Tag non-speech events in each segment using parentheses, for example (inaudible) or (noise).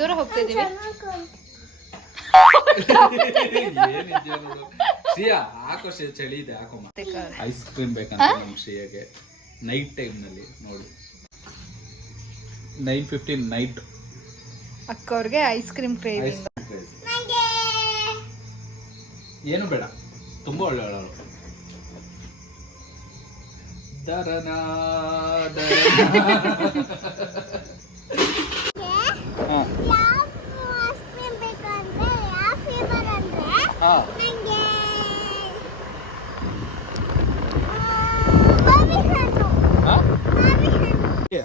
ದೂರ ಹೋಗ್ತಾ ಇದೀವಿ ಶ್ರೀಯಾ ಹಾಕೋ ಚಳಿ ಇದೆ ಐಸ್ ಕ್ರೀಮ್ ಬೇಕಂತ ನಮ್ ಶ್ರೀಯಾಗೆ ನೈಟ್ ಟೈಮ್ನಲ್ಲಿ ನೋಡಿ. ನೈನ್ ಫಿಫ್ಟೀನ್ ನೈಟ್ ಅಕ್ಕವ್ರಿಗೆ ಐಸ್ ಕ್ರೀಮ್ ಕ್ರೇವಿಂಗ್ ಏನು ಬೇಡ ತುಂಬಾ ಒಳ್ಳೆ ಅವಳು ದರನ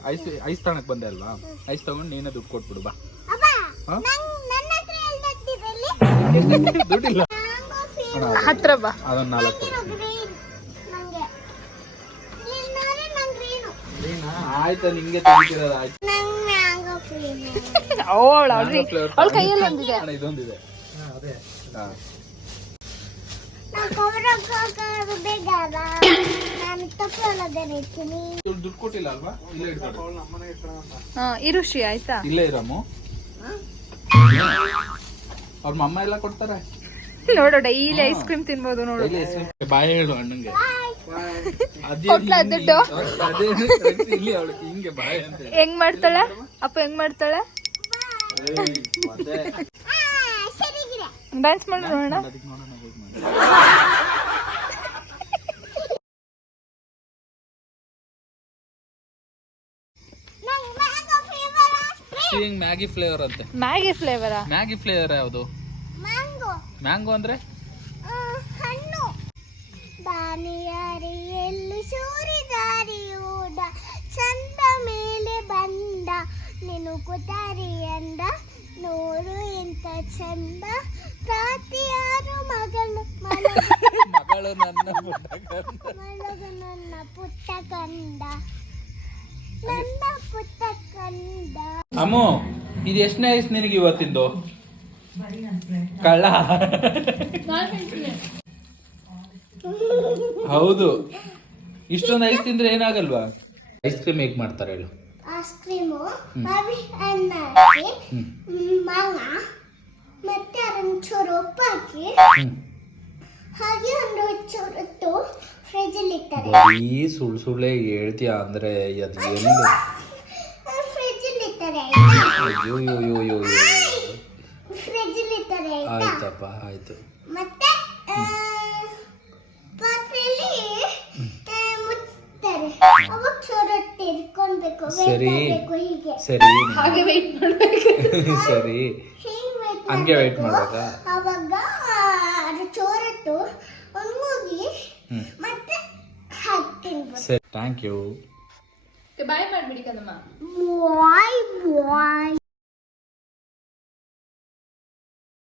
ಐಸ್ ಐಸ್ ಬಂದೆ ಅಲ್ವಾ? ಐಸ್ ತಗೊಂಡು ನೀನೇ ದುಡ್ಡು ಕೊಟ್ಬಿಡು ಬಾ? (laughs) ದುಡ್ಡಿಲ್ಲ. ಅದು- ಹತ್ರ ಬಾ. ಅದೊಂದು ನಾಲ್ಕು. ಆಯ್ತಾ ನಿಂಗೆ ತಂದಿರೋದು ಆಯ್ತು. (laughs) ಅವಳ ಕೈಯಲ್ಲಿ ಒಂದಿದೆ. ಇದೊಂದಿದೆ. ಹಾ. ದುಡ್ಡು ಕೊಟ್ಟಿಲ್ಲ ಅಲ್ವಾ? ಇಲ್ಲೇ ಹಾ ಆಯ್ತಾ? ಇಲ್ಲೇ ಇರಮ್ಮು ಅವ್ರ ಮಮ್ಮ ಎಲ್ಲ ಕೊಡ್ತಾರೆ? ನೋಡು ಡೈಲಿ ಐಸ್ ಕ್ರೀಮ್ ತಿನ್ಬೋದು ನೋಡು. ಬಾಯ್ ಹೇಳು ಅಣ್ಣಂಗೆ. ಕೊಟ್ಲಾ ದುಡ್ಡು? ಇಲ್ಲಿ ಅವಳಿಗೆ ಹಿಂಗೆ ಬಾಯಿ ಅಂತ ಹೇಳಿ. ಹೆಂಗ್ ಮಾಡ್ತಾಳೆ? ಅಪ್ಪ ಹೆಂಗ್ ಮಾಡ್ತಾಳೆ. ಡ್ಯಾನ್ಸ್ ಮಾಡಿ ನೋಡೋಣ ಅದಕ್ಕೆ ನೋಡೋಣ wait ಮಾಡು. ಹಿಂಗ್ ಮ್ಯಾಗಿ ಫ್ಲೇವರ್ ಅಂತೆ. ಮ್ಯಾಗಿ ಫ್ಲೇವರಾ ಮ್ಯಾಗಿ ಫ್ಲೇವರ್ ಯಾವುದು? ಮ್ಯಾಂಗೋ ಮ್ಯಾಂಗೋ ಅಂದ್ರೆ? ಹಣ್ಣು. ಬಾನಿಯಾರಿಯಲ್ಲಿ ಸೂರಿದಾರಿಯೂಡ ಚಂದ ಮೇಲೆ ಬಂದ ನಿನುಕುತಾರಿ ಅಂದ? ನೋಡು ಎಂತ ಚಂದ ಪ್ರಾತಿಯಾರು ಮಗನು ಮಗಳು ನನ್ನ ಮಗಳು ನನ್ನ ಪುಟ್ಟ ಕಂದ. ನನ್ನ ಪುಟ್ಟ ಕಂದ. ಅಮ್ಮು ಇದು ಎಷ್ಟನೇ ಐಸ್ ನಿನಗೆ ಇವತ್ತಿಂದು? ಕಳ್ಳ. ಹೌದು. ಇಷ್ಟೊಂದು ಐಸ್ ತಿಂದ್ರೆ ಏನಾಗಲ್ವಾ? ಐಸ್ ಕ್ರೀಮ್ ಹೇಗೆ ಮಾಡ್ತಾರೆ ಹೇಳು. ಐಸ್ ಕ್ರೀಮು ಮಾವಿ ಹಣ್ಣ ಮಾವ ಮತ್ತೆ ಅದೊಂದು ಉಪ್ಪು ಹಾಕಿ ಹಾಗೆ ಒಂದು ಚೂರು ಫ್ರಿಜ್ ಅಲ್ಲಿ ಇಟ್ಟಾರೆ ಬರೀ ಸುಳ್ಳು ಸುಳ್ಳೆ ಹೇಳ್ತೀಯ ಅಂದ್ರೆ ಅದು ಎಲ್ಲಿ ಫ್ರಿಜ್ಜಲ್ಲಿ ಅಯ್ಯೋ ಅಯ್ಯೋ ಯೋ ಯೋ ಯೋ ಯೋ. ಫ್ರಿಜ್ಜಲ್ಲಿ ಇಟ್ಟಾರೆ ಆಯ್ತಾ ಆಯ್ತಪ್ಪ ಆಯ್ತು ಮತ್ತೆ ಪಾತ್ರೆಯಲ್ಲಿ ಅವಾಗ ಸರಿ. ಹೀಗೆ ಸರಿ ಹಾಗೆ ವೆಯ್ಟ್ ಮಾಡ್ಬೇಕು ಸರಿ ಹಿಂಗ್ wait ಮಾಡ್ಬೇಕು. ಅವಾಗ ಅದು ಚೋರಟ್ಟು ಒಣಗಿ ಹ್ಮ್ ಮತ್ತೆ ಸರಿ ಥ್ಯಾಂಕ್ ಯು ಬಾಯ್ ಮಾಡ್ಬಿಡಿ ಕದಮ್ಮ ಬಾಯ್ ಬಾಯ್